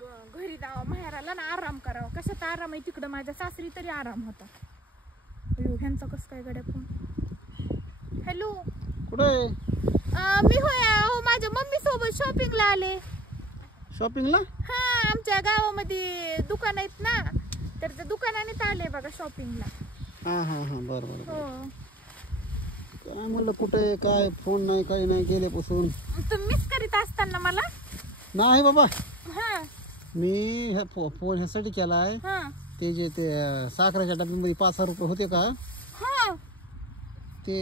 घरी जावं माहेराला ना आराम करावा. कशात आराम आहे तिकडं, माझ्या सासरी तरी आराम होता. अयो ह्यांचा कस काय गड्या फोन. हॅलो कुठे मी होय माझ्या मम्मी सोबत शॉपिंगला आले. शॉपिंगला? हा आमच्या गावामध्ये दुकान आहेत ना, तर त्या दुकानानेच आले बघा शॉपिंगला. हा हा हा बरं हो. काय म्हणलं कुठे काय फोन नाही काही नाही गेल्यापासून. तुम्ही मिस करीत असताना मला. नाही बाबा, हा मी फोन ह्यासाठी केलाय. हा ते जे ते साखरेच्या डब्यामध्ये 5,000 रुपये होते का, हा ते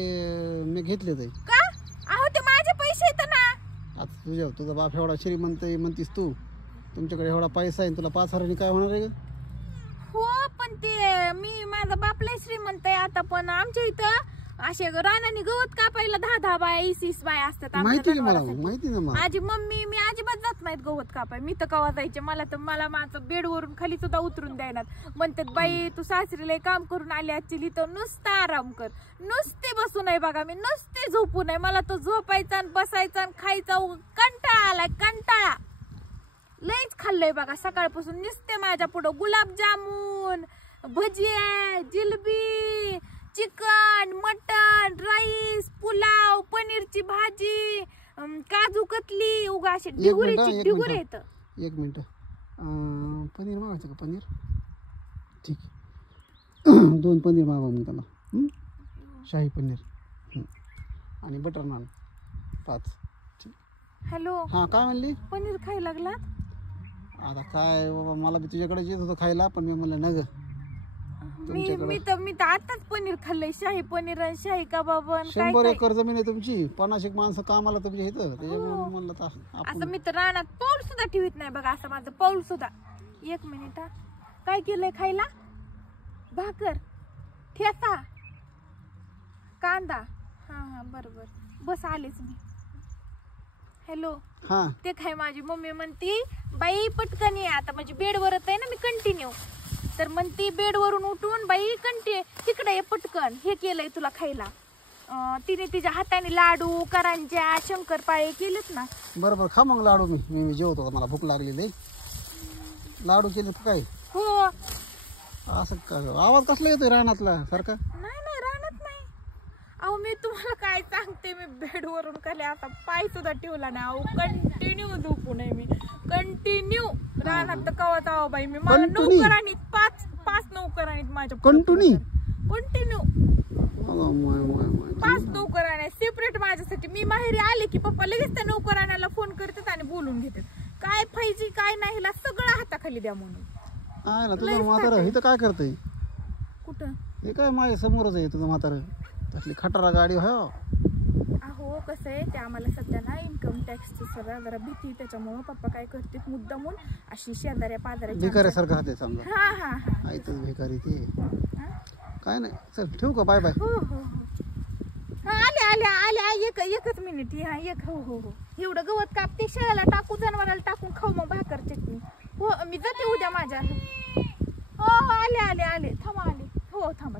मी घेतले ते. का अहो ते माझे पैसे आहेत ना. आता तुझा बाप एवढा श्रीमंत म्हणतीस तू, तुमच्याकडे एवढा पैसा आहे, तुला 5,000 काय होणार आहे? हो पण ते मी माझा बाप लय श्रीमंत आहे आता, पण आमच्या इथं असे रानानी गवत कापायला 10-10 बाया 20-20 बाया असतात. माहिती आहे मला, माहिती ना मला. माझी मम्मी मी अजिबात जात नाहीत गवत कापाय. मी तर कवा जायचे, मला माझं बेडवरून खाली सुद्धा उतरून द्यायनात. म्हणतात बाई तू सासरीला काम करून आली ऍक्च्युली तर नुसता आराम कर. नुसते बसू नये बघा, मी नुसते झोपू नये. मला तो झोपायचा आणि बसायचा आणि खायचा कंटाळा आलाय, कंटाळा लयच खाल्लंय बघा सकाळपासून. नुसते माझ्या पुढं gulab jamun, bhajia, jalebi, chicken, mutton, rice, pulao, पनीरची भाजी, काजू कतली, उगा असे डिगुरेची डिगुरे येत. एक मिनिट, पनीर मागायचं का? पनीर ठीक आहे. 2 पनीर मागवा मी त्याला, शाही पनीर आणि बटर नान 5. हॅलो हा काय म्हणली? पनीर खायला लागला आता काय बाबा, मला बी तुझ्याकडे येत होतं खायला, पण मी म्हणलं न ग. मी तर आताच पनीर खाल्लंय, शाही पनीर आणि शाही कबाब. 100 एकर जमीन आहे तुमची, 50 माणसं कामाला तुमच्या इथं, त्याच्यामुळे म्हणलं असं मी तर रानात पाऊल सुद्धा ठेवीत नाही बघा, असं माझं पाऊल सुद्धा. 1 मिनिट, काय केलंय खायला? भाकर, ठेचा, कांदा. हा हा बरोबर, बस आलेच मी. हॅलो हा ते काय माझी मम्मी म्हणती बाई पटकन ये आता, म्हणजे बेडवरच आहे ना मी कंटिन्यू, तर म्हणती बेडवरून उठून बाई तिकडे ये पटकन, हे केलंय तुला खायला. तिने तिच्या हाताने लाडू, करंज्या, शंकरपाळे केलेत ना. बरोबर, खा मग लाडू. मी जेवतो, मला भूक लागलेली. लाडू केले काय? हो. असं का आवाज कसला येतोय रानातला सारखा? नाही रानात नाही. अहो मी तुम्हाला काय सांगते, मी बेडवरून खाली आता पाय सुद्धा ठेवला नाही. अहो कंटिन्यू झोपू नये मी, कंटिन्यू रानात तर कवा जावं बाई मी. मला नोकरांनी 5 नोकरांनी माझ्या कंटिन्यू 5 नोकरांनी सेपरेट माझ्यासाठी. मी माहेरी आले की पप्पा लगेच त्या नोकरांना फोन करतात आणि बोलून घेतात, काय पाहिजे काय नाही हिला सगळं हाताखाली द्या म्हणून. ना तुझं म्हातारं इथं काय करतंय? कुठं? हे काय माझ्या समोरच आहे तुझं म्हातारं, त्यातली खटारा गाडी. हो अहो कसं आहे ते, आम्हाला सध्या ना इन्कम टॅक्सची जरा भीती, त्याच्यामुळं पप्पा काय करते मुद्दामून अशी शेजाऱ्या पाजाऱ्या भिकाऱ्यासारखं हात आहे समजा. हा हा हा ऐकतच भिकारी ते. काय नाही, चल ठेवू का? Bye bye. हो हो हो हा आले एकच मिनिट. हा एक हो हो हो एवढं गवत कापते, शेळ्याला टाकू, जनावराला टाकून खाऊ मग भाकर चटणी. हो मी जाते उद्या माझ्या. हो हो आले थांबा आले. हो थांबा.